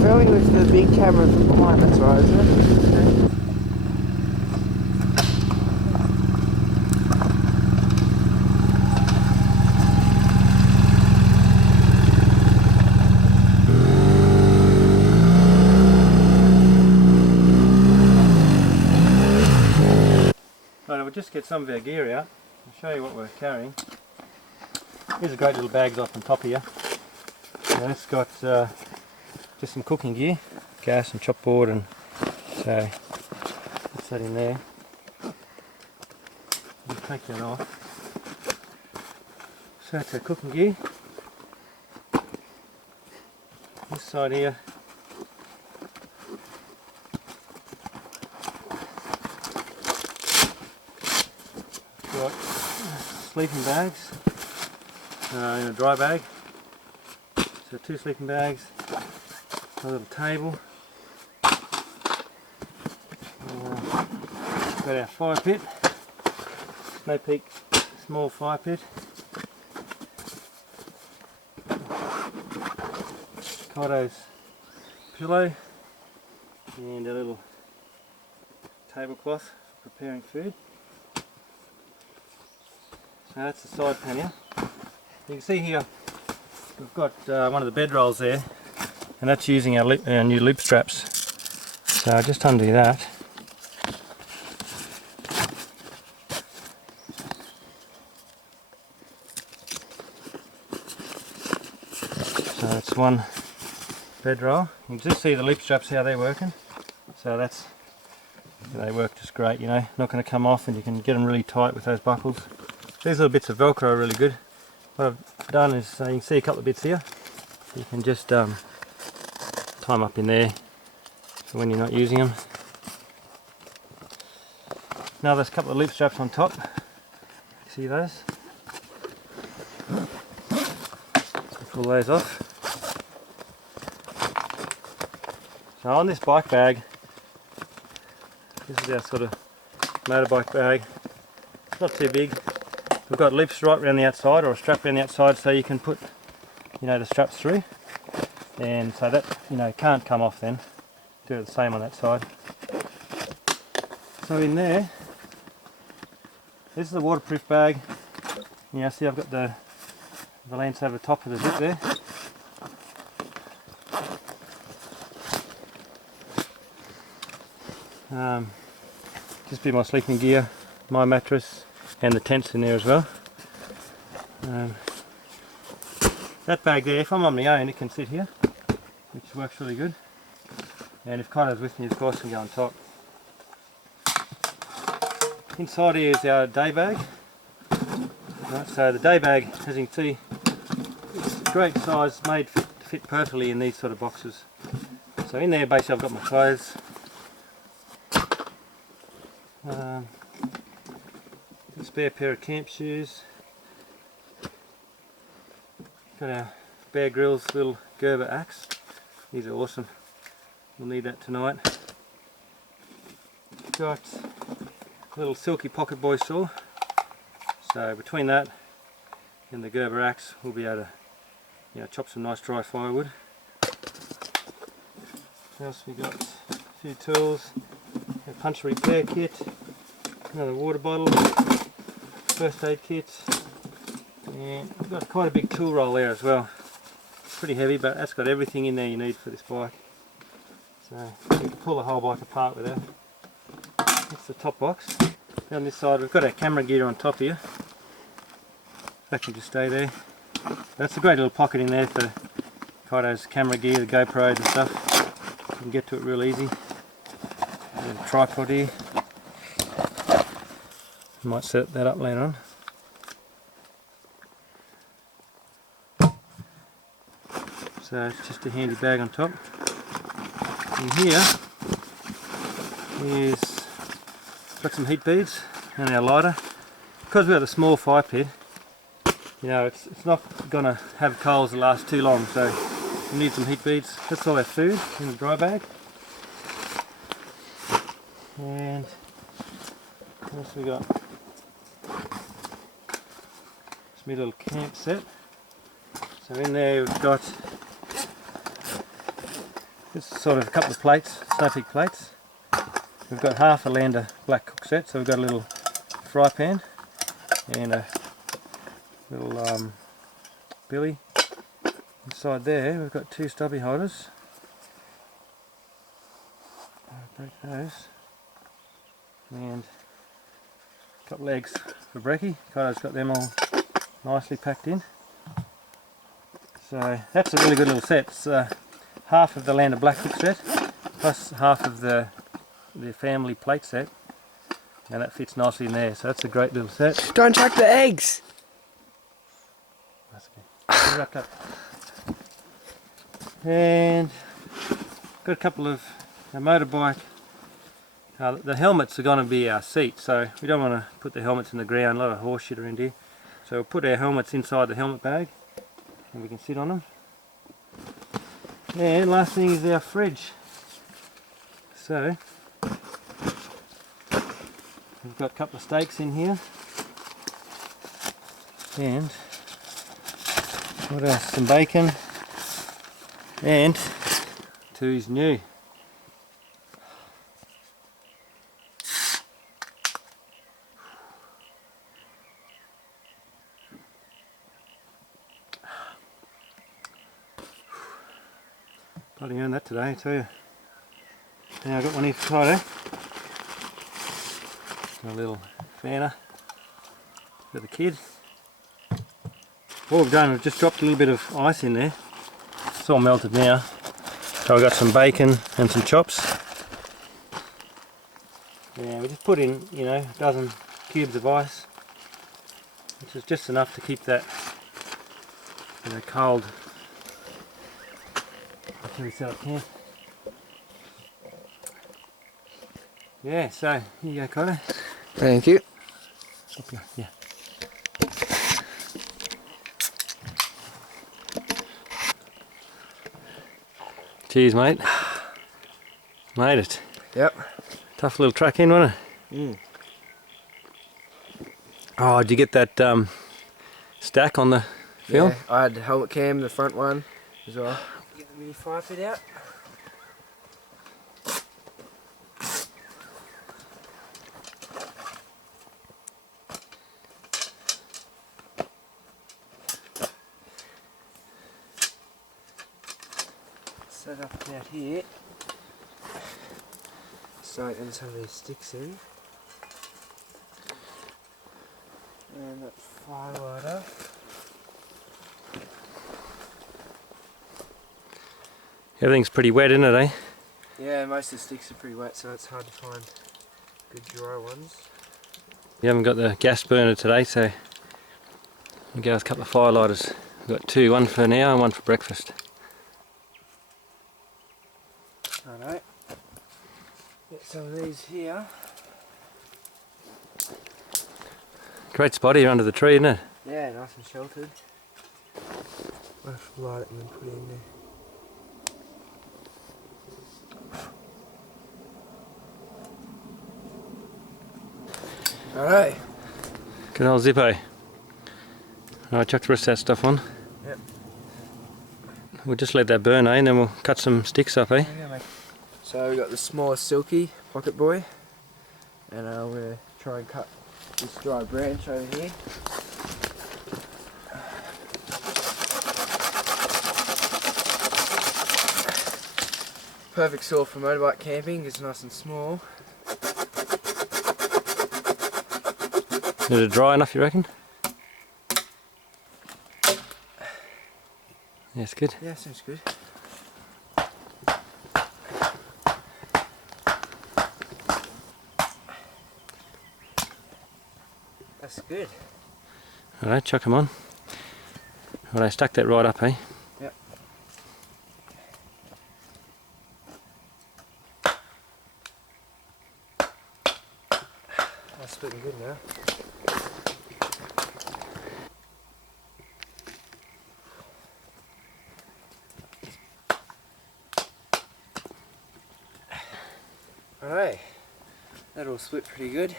filming with the big camera from behind, that's right, isn't it? Right, we'll just get some of our gear out. I'll show you what we're carrying. Here's a great little bags off on top here. Now it's got just some cooking gear, gas and chopboard, and so put that in there. We'll take that off. So that's our cooking gear. This side here, got sleeping bags in a dry bag. So 2 sleeping bags, a little table. Got our fire pit, Snow Peak small fire pit. Kaito's pillow and a little tablecloth for preparing food. So that's the side panel. You can see here we've got one of the bed rolls there, and that's using our new loop straps. So I'll just undo that. So that's one bed roll. You can just see the loop straps, how they're working. So they work just great, you know, not going to come off, and you can get them really tight with those buckles. These little bits of Velcro are really good. What I've done is, you can see a couple of bits here. You can just tie them up in there for when you're not using them. Now there's a couple of loop straps on top. See those? So pull those off. So on this bike bag, this is our sort of motorbike bag. It's not too big. We've got loops right around the outside, or a strap around the outside, so you can put, you know, the straps through, and so that, you know, can't come off then. Do it the same on that side. So in there, this is the waterproof bag. You know, see I've got the lens over the top of the zip there. Just be my sleeping gear, my mattress, and the tents in there as well. That bag there, if I'm on my own, it can sit here, which works really good. And if Kaito's with me, of course, it can go on top. Inside here is our day bag. Right, so the day bag, as you can see, it's a great size, made to fit perfectly in these sort of boxes. So in there, basically, I've got my clothes. A spare pair of camp shoes. Got our Bear Grylls little Gerber axe. These are awesome. We'll need that tonight. Got a little silky pocket boy saw. So between that and the Gerber axe, we'll be able to, you know, chop some nice dry firewood. What else we got? A few tools. A punch repair kit. Another water bottle. First aid kit, and we've got quite a big tool roll there as well. Pretty heavy, but that's got everything in there you need for this bike. So you can pull the whole bike apart with that. That's the top box. Down this side we've got our camera gear on top here. That can just stay there. That's a great little pocket in there for Kaito's camera gear, the GoPros and stuff. You can get to it real easy. A little tripod here. Might set that up later on. So it's just a handy bag on top. And here is got some heat beads and our lighter. Because we've got a small fire pit, you know, it's not going to have coals that last too long, so we need some heat beads. That's all our food in the dry bag. And what else we got? It's my little camp set. So in there we've got This is sort of a couple of plates, snowpeak plates. We've got half a Lander black cook set, so we've got a little fry pan and a little billy. Inside there we've got 2 stubby holders. I'll break those. And a couple of eggs for brekkie. Kaito's got them all nicely packed in. So that's a really good little set. It's half of the Lander black cook set plus half of the family plate set, and that fits nicely in there, so that's a great little set. Don't chuck the eggs! That's okay. Wrapped up. And got a couple of motorbike. The helmets are going to be our seat, so we don't want to put the helmets in the ground. A lot of horse shit around here, so we'll put our helmets inside the helmet bag and we can sit on them. And last thing is our fridge. So we've got a couple of steaks in here, and what else? Some bacon, and two's new. Bloody earned that today, I tell you. Now I've got one here for Kaito. A little fanner for the kid. What we've done, we've just dropped a little bit of ice in there. It's all melted now. So I've got some bacon and some chops. Yeah, we just put in, you know, a dozen cubes of ice, which is just enough to keep that, you know, cold until we set up camp. Yeah, so here you go, Kaito. Thank you. Up here, yeah. Cheers, mate. Made it. Yep. Tough little track in, wasn't it? Mm. Oh, did you get that stack on the film? Yeah, I had the helmet cam, the front one as well. Get the mini fire pit out. Set up out here. Start getting some of these sticks in. And that fire lighter. Everything's pretty wet, isn't it, eh? Yeah, most of the sticks are pretty wet, so it's hard to find good dry ones. We haven't got the gas burner today, so we'll go with a couple of fire lighters. We've got 2, one for now and one for breakfast. Alright. Get some of these here. Great spot here under the tree, isn't it? Yeah, nice and sheltered. I'll have to light it and then put it in there. Alright. Good old Zippo. Alright, chuck the rest of that stuff on. Yep. We'll just let that burn, eh? And then we'll cut some sticks up, eh? So we've got the smallest silky pocket boy, and I'm going to try and cut this dry branch over here. Perfect saw for motorbike camping, it's nice and small. Is it dry enough, you reckon? Yeah, it's good. Yeah, seems good. That's good. Alright, chuck them on. Alright, stack that right up, eh? Yep. That's splitting good now. Alright, that all split pretty good.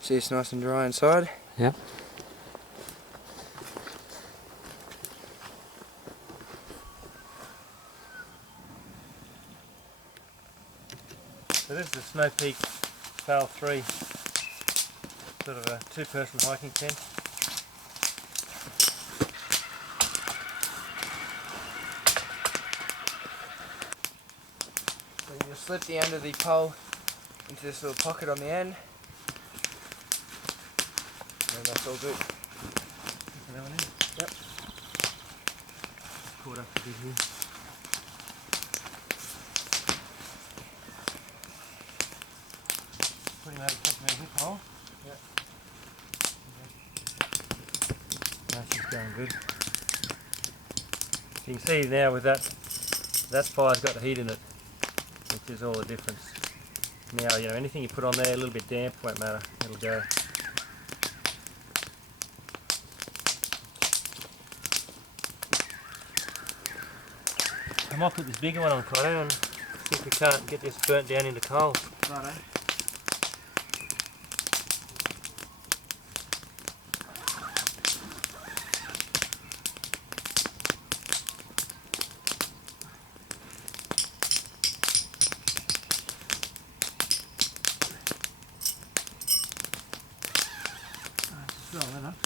See, it's nice and dry inside. Yep. So this is the Snow Peak Trail 3, sort of a two-person hiking tent. So you just slip the end of the pole into this little pocket on the end, and that's all good. Yep. Caught up a bit here. Putting that at the top of our hip hole. Yep. That's just going good. So you can see now with that fire's got the heat in it, which is all the difference. Now, you know, anything you put on there a little bit damp won't matter, it'll go. I might put this bigger one on Kaito and see if we can't get this burnt down into coals. Righto. Fill that up.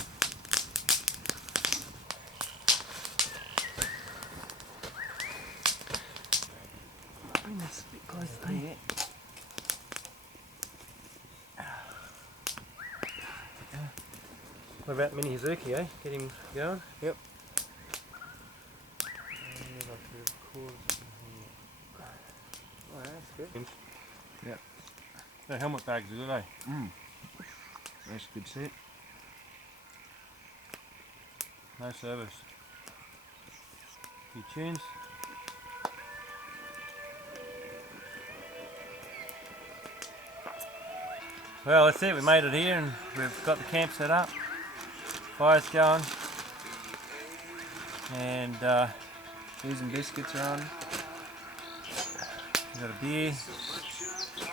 Bring this a bit closer. Yeah. What about Mini Hazuki, eh? Get him going? Yep. Oh, that's good. Yep. The helmet bags are good, eh? That's a good set. No service. Few tunes. Well, that's it. We made it here and we've got the camp set up. Fire's going. And Cheese and biscuits are on. we've got a beer.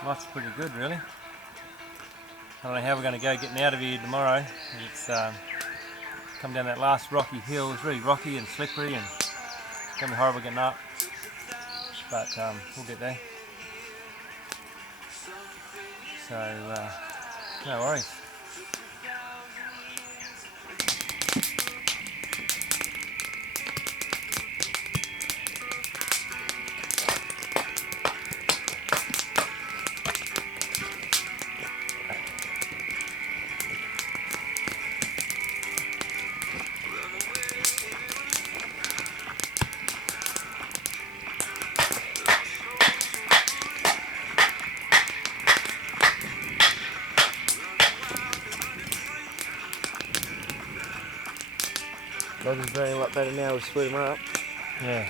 Life's pretty good, really. I don't know how we're going to go getting out of here tomorrow. It's come down that last rocky hill. It's really rocky and slippery and it's going to be horrible getting up. But we'll get there. So, no worries. Roger's burning a lot better now, we've split them up. Yeah.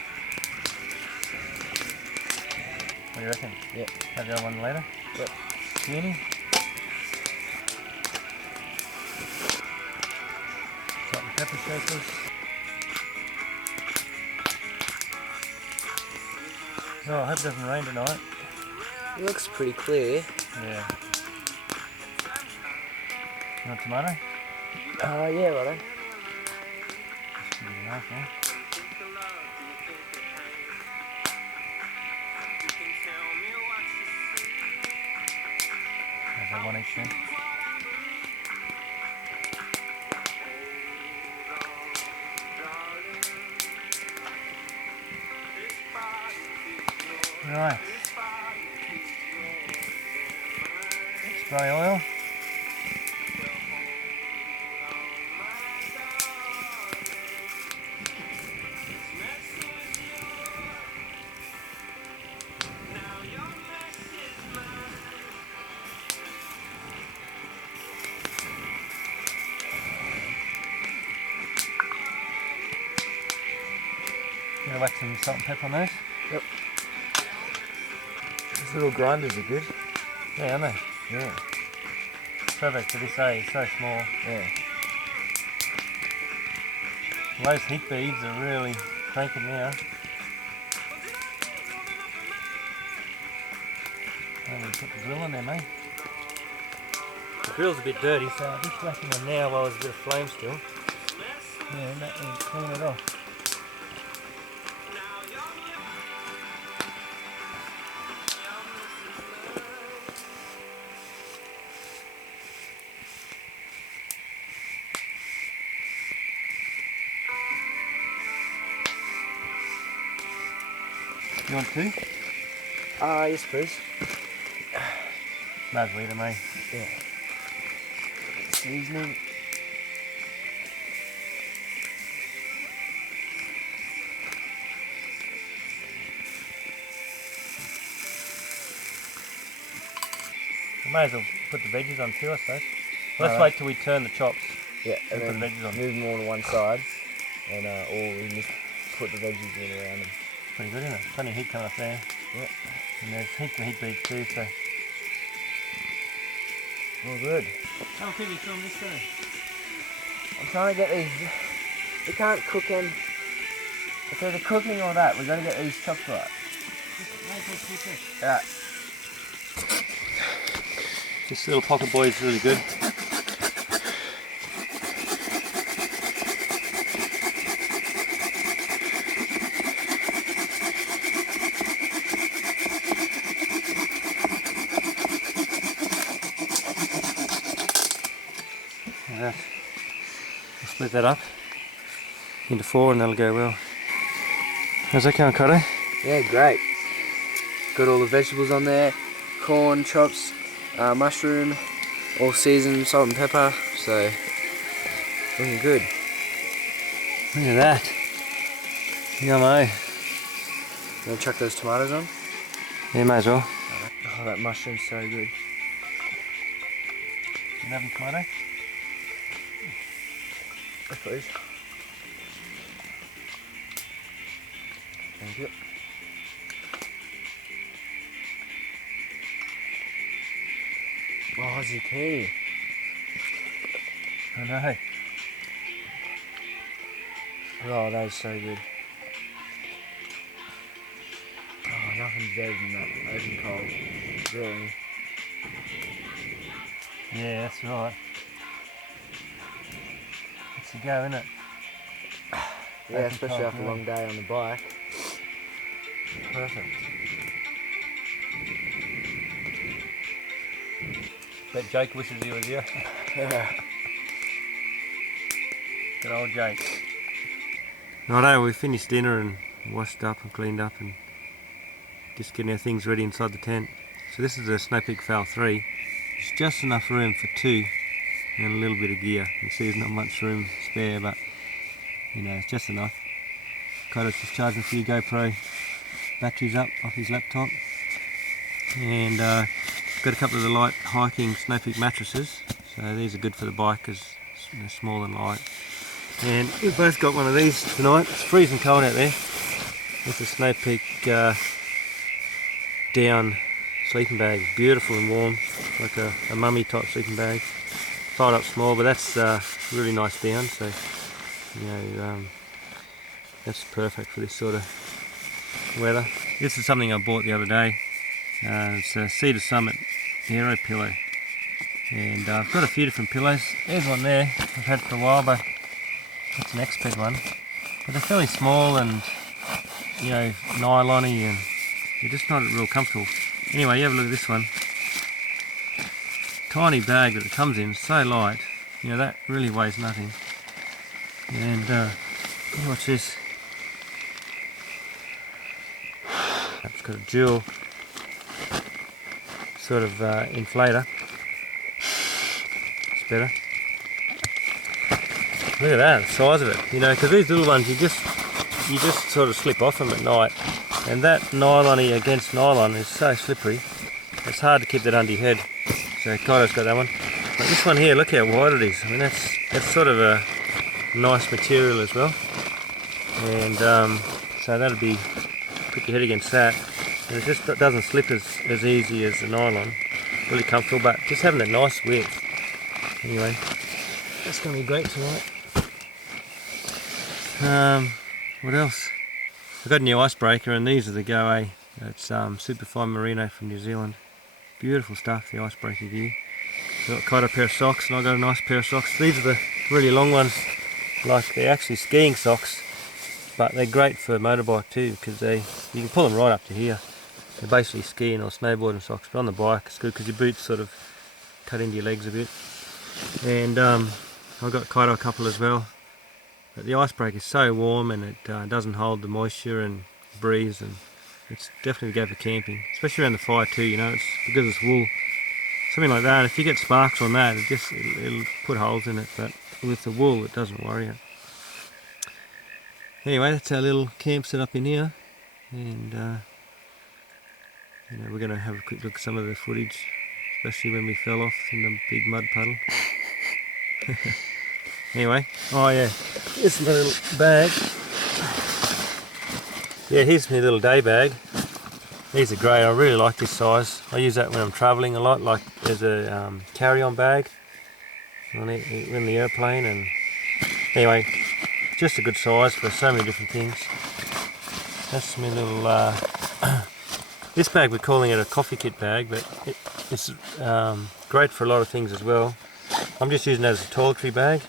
What do you reckon? Yep. Have the other one later? Yep. Peony? Salt and pepper shakers. Oh, I hope it doesn't rain tonight. It looks pretty clear. Yeah. You want tomato? Yeah, righto. Good enough, eh? There's that one each then. Right. Spray oil. Gonna whack some salt and pepper on those. Yep. These little grinders are good. Yeah, aren't they? Yeah. Perfect for this age, so small. Yeah. Those heat beads are really cranking now. And we put the grill in there, mate. The grill's a bit dirty, so I'm just whacking on now while there's a bit of flame still. Yeah, and that will clean it off. You want two? Yes please. Might as well eat them, eh? Yeah. Seasoning. We may as well put the veggies on too, I suppose. Let's Alright. wait till we turn the chops. Yeah, and Put then the veggies on. move them all to one side, and or we just put the veggies in around them. Pretty good, isn't it? Plenty of heat coming up there. Yeah. And there's heaps of heat beads too, so. All good. How can you film this though? I'm trying to get these. We can't cook them. If they're cooking or that, we're gonna get these chopped right. Yeah. This little pocket boy is really good. That. We'll split that up into 4 and that'll go well. How's that going, Kaito? Yeah, great. Got all the vegetables on there, corn, chops, mushroom, all seasoned, salt and pepper, so looking good. Look at that. Yummo. Gonna chuck those tomatoes on? Yeah, may as well. Oh, that mushroom's so good. You having tomato? Yes, please. Thank you. Oh, zucchini. I know. Oh, that is so good. Oh, nothing's better than that open cold grilling. Yeah, that's right. It's a go, isn't it? Yeah, Open especially cold after a long day on the bike. Perfect. Bet Jake wishes he was here. Yeah. Good old Jake. Righto, we finished dinner and washed up and cleaned up and just getting our things ready inside the tent. So this is a Snow Peak Fowl 3. It's just enough room for 2 and a little bit of gear. You see there's not much room spare, but you know, it's just enough. Kaito's just charging a few GoPro batteries up off his laptop. And got a couple of the light hiking Snow Peak mattresses. So these are good for the bike because they're small and light. And we've both got one of these tonight. It's freezing cold out there. It's a Snow Peak down sleeping bag. Beautiful and warm, like a mummy type sleeping bag. Fold up small, but that's really nice down. So you know, that's perfect for this sort of weather. This is something I bought the other day. It's a Cedar Summit Aero pillow, and I've got a few different pillows. There's one there I've had for a while, but that's an expert one. But they're fairly small and you know, nylon-y, and they're just not real comfortable. Anyway, you have a look at this one. Tiny bag that it comes in, so light. You know, that really weighs nothing. And watch this. It's got a dual sort of inflator. It's better. Look at that, the size of it. You know, because these little ones, you just sort of slip off them at night, and that nylon-y against nylon is so slippery. It's hard to keep that under your head. So Kaito's got that one. But this one here, look how wide it is. I mean, that's sort of a nice material as well. And so that'll be, put your head against that. And it just doesn't slip as easy as the nylon. Really comfortable, but just having that nice width. Anyway, that's going to be great tonight. What else? I've got a new icebreaker, and these are the Go A. It's Superfine Merino from New Zealand. Beautiful stuff, the icebreaker gear. I've got quite a pair of socks, and I've got a nice pair of socks. These are the really long ones, like they're actually skiing socks, but they're great for motorbike too, because you can pull them right up to here. They're basically skiing or snowboarding socks, but on the bike it's good because your boots sort of cut into your legs a bit. And I've got Kaito a couple as well. But the icebreaker is so warm, and it doesn't hold the moisture and breeze, and it's definitely go for camping, especially around the fire too. You know, it's because it's wool. Something like that, if you get sparks on that, it'll put holes in it, but with the wool it doesn't worry it. Anyway, that's our little camp set up in here, and you know, we're going to have a quick look at some of the footage, especially when we fell off in the big mud puddle. Anyway, oh yeah, here's my little bag. Yeah, here's my little day bag. These are great, I really like this size. I use that when I'm travelling a lot, like as a carry-on bag in the airplane. And anyway, just a good size for so many different things. That's my little, this bag we're calling it a coffee kit bag, but it's great for a lot of things as well. I'm just using it as a toiletry bag.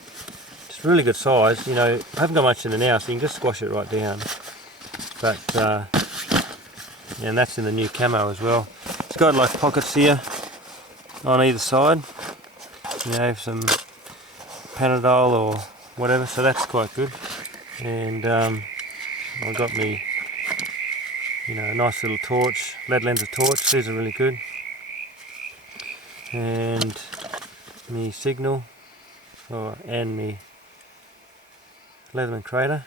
It's a really good size, you know, I haven't got much in it now, so you can just squash it right down. But and that's in the new camo as well. It's got like pockets here on either side, you know, some Panadol or whatever, so that's quite good. And I got me, you know, a nice little torch, lead lens torch. These are really good. And me signal, and me Leatherman crater,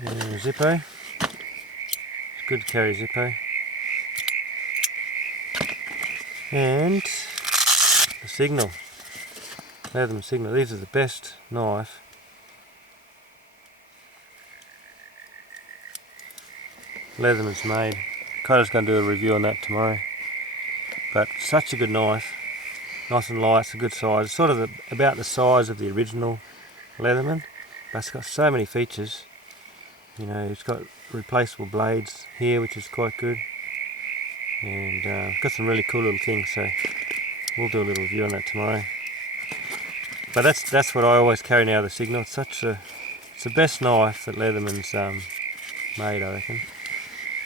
and Zippo. It's good to carry Zippo. And the signal, Leatherman signal. These are the best knife. Leatherman's made. Kaito's going to do a review on that tomorrow. But such a good knife, nice and light, it's a good size. It's sort of about the size of the original Leatherman, but it's got so many features. You know, it's got replaceable blades here, which is quite good, and got some really cool little things. So we'll do a little review on that tomorrow. But that's what I always carry now. The signal. It's the best knife that Leatherman's made, I reckon.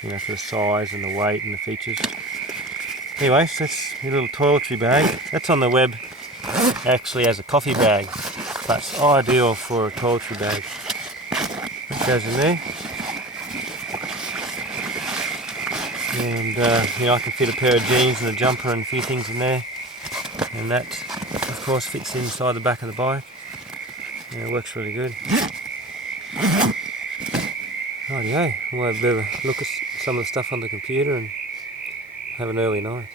You know, for the size and the weight and the features. Anyway, so that's your little toiletry bag. That's on the web actually as a coffee bag, but it's ideal for a toiletry bag. That goes in there. And you know, I can fit a pair of jeans and a jumper and a few things in there. And that, of course, fits inside the back of the bike. And it works really good. Rightio, we'll have a bit of a look at some of the stuff on the computer and have an early night.